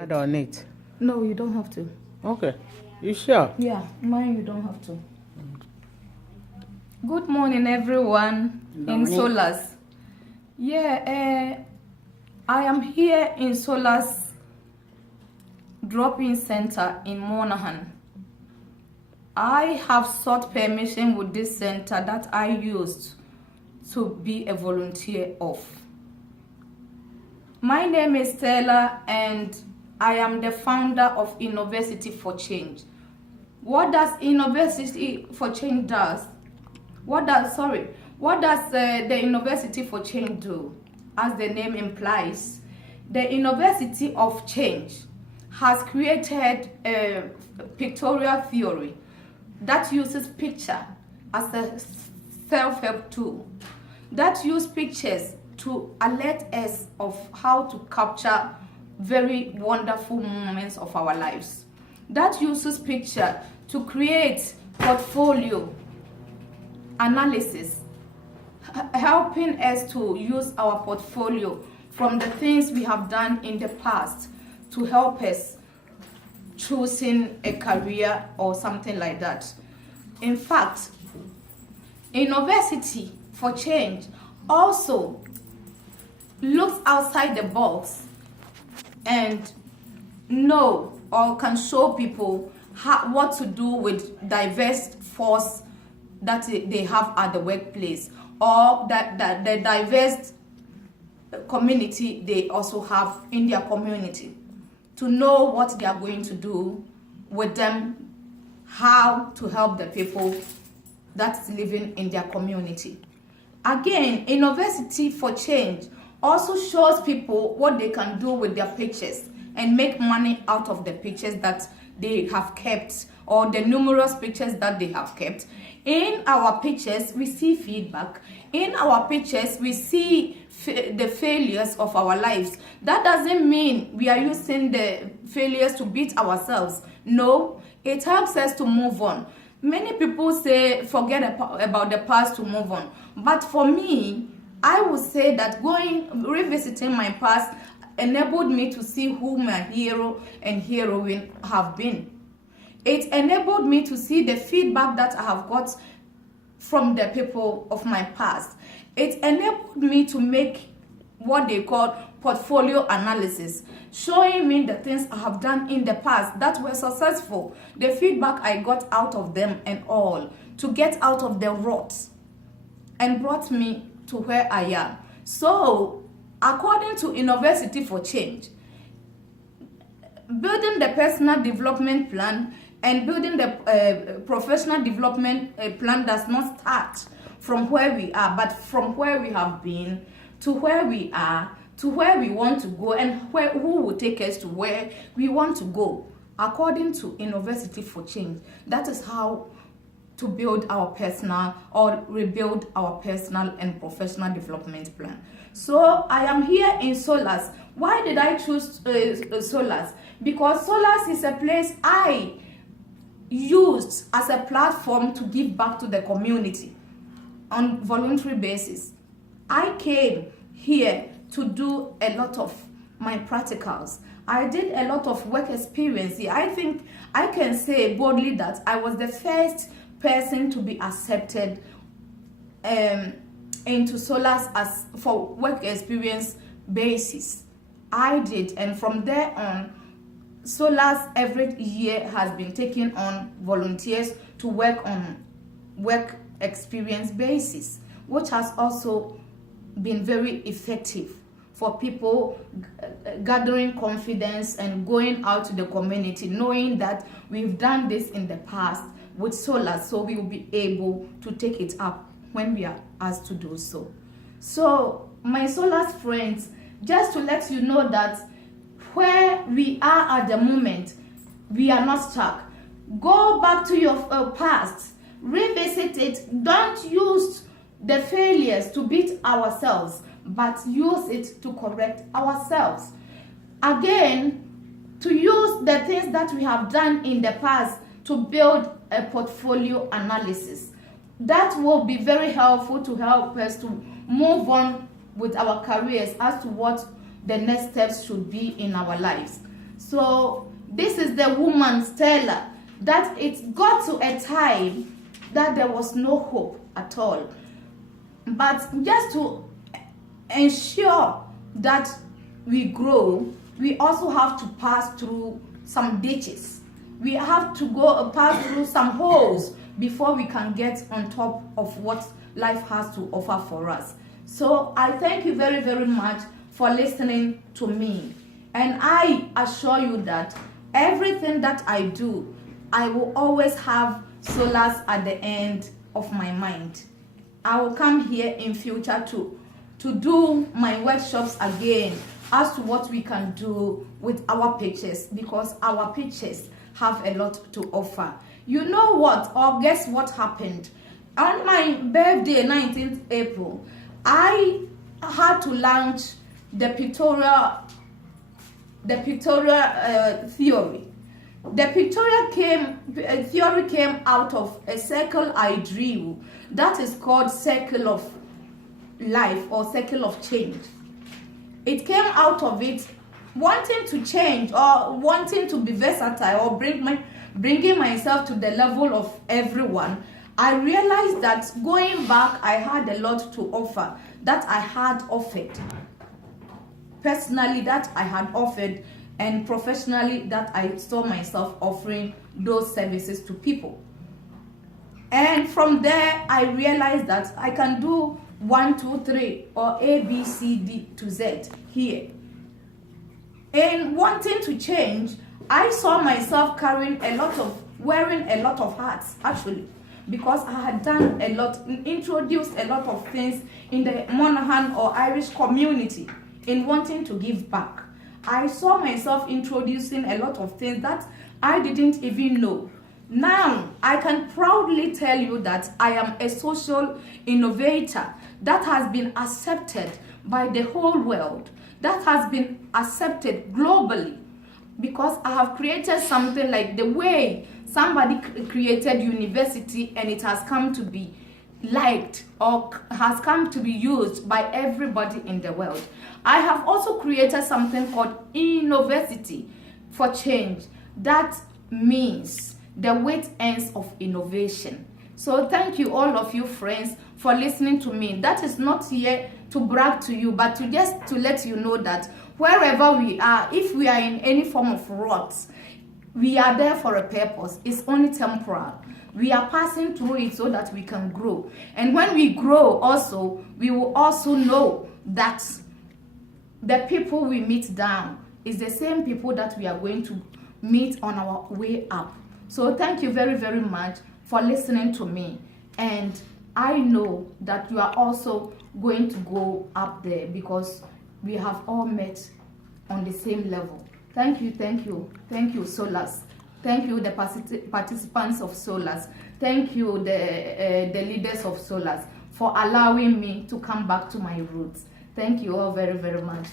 Add on it. No, you don't have to. Okay. You sure? Yeah, mine you don't have to. Good morning, everyone. In Solas. Yeah, I am here in Solas drop-in center in Monaghan. I have sought permission with this center that I used to be a volunteer of. My name is Stella and I am the founder of University for Change. What does University for Change does? What does the University for Change do? As the name implies, the University of Change has created a pictorial theory that uses picture as a self-help tool, that use pictures to alert us of how to capture very wonderful moments of our lives, that uses picture to create portfolio analysis, helping us to use our portfolio from the things we have done in the past to help us choosing a career or something like that. In fact, University for Change also looks outside the box and know or can show people what to do with diverse force that they have at the workplace, or that the diverse community they also have in their community, to know what they are going to do with them, how to help the people that's living in their community. Again, University for Change also shows people what they can do with their pictures and make money out of the pictures that they have kept, or the numerous pictures that they have kept. In our pictures, we see feedback. In our pictures, we see the failures of our lives. That doesn't mean we are using the failures to beat ourselves. No, it helps us to move on. Many people say forget about the past to move on. But for me, I would say that revisiting my past enabled me to see who my hero and heroine have been. It enabled me to see the feedback that I have got from the people of my past. It enabled me to make what they call portfolio analysis, showing me the things I have done in the past that were successful, the feedback I got out of them and all, to get out of the rut and brought me to where I am. So, according to University for Change, building the personal development plan and building the professional development plan does not start from where we are, but from where we have been to where we are, to where we want to go, and who will take us to where we want to go. According to University for Change, that is how to build our personal or rebuild our personal and professional development plan. So I am here in Solas. Why did I choose Solas? Because Solas is a place I used as a platform to give back to the community on voluntary basis. I came here to do a lot of my practicals. I did a lot of work experience here. I think I can say boldly that I was the first person to be accepted into Solas as for work experience basis. I did, and from there on, Solas every year has been taking on volunteers to work on work experience basis, which has also been very effective for people gathering confidence and going out to the community, knowing that we've done this in the past with Solas, so we will be able to take it up when we are asked to do so. So, my Solas friends, just to let you know that where we are at the moment, we are not stuck. Go back to your past, revisit it. Don't use the failures to beat ourselves, but use it to correct ourselves. Again, to use the things that we have done in the past to build a portfolio analysis. That will be very helpful to help us to move on with our careers as to what the next steps should be in our lives. So this is the woman Stella, that it got to a time that there was no hope at all. But just to ensure that we grow, we also have to pass through some ditches. We have to pass through some holes before we can get on top of what life has to offer for us. So I thank you very, very much for listening to me. And I assure you that everything that I do, I will always have Solas at the end of my mind. I will come here in future to do my workshops again as to what we can do with our pictures, because our pictures have a lot to offer. You know what, or guess what happened? On my birthday, 19th April, I had to launch the pictorial theory. The pictorial theory came out of a circle I drew that is called circle of life or circle of change. It came out of it wanting to change or wanting to be versatile or bringing myself to the level of everyone. I realized that going back, I had a lot to offer that I had offered. Personally, that I had offered, and professionally, that I saw myself offering those services to people. And from there, I realized that I can do 1, 2, 3 or A, B, C, D to Z here. And wanting to change, I saw myself wearing a lot of hats, actually, because I had done a lot, introduced a lot of things in the Monaghan or Irish community in wanting to give back. I saw myself introducing a lot of things that I didn't even know. Now, I can proudly tell you that I am a social innovator that has been accepted by the whole world, that has been accepted globally, because I have created something like the way somebody created university, and it has come to be liked or has come to be used by everybody in the world. I have also created something called Innoversity for Change. That means the weight ends of innovation. So thank you, all of you friends, for listening to me. That is not here to brag to you, but to let you know that wherever we are, if we are in any form of ruts, we are there for a purpose. It's only temporal. We are passing through it so that we can grow. And when we grow also, we will also know that the people we meet down is the same people that we are going to meet on our way up. So thank you very, very much for listening to me. And I know that you are also going to go up there, because we have all met on the same level. Thank you, Solas. Thank you, the participants of Solas. Thank you, the leaders of Solas, for allowing me to come back to my roots. Thank you all very, very much.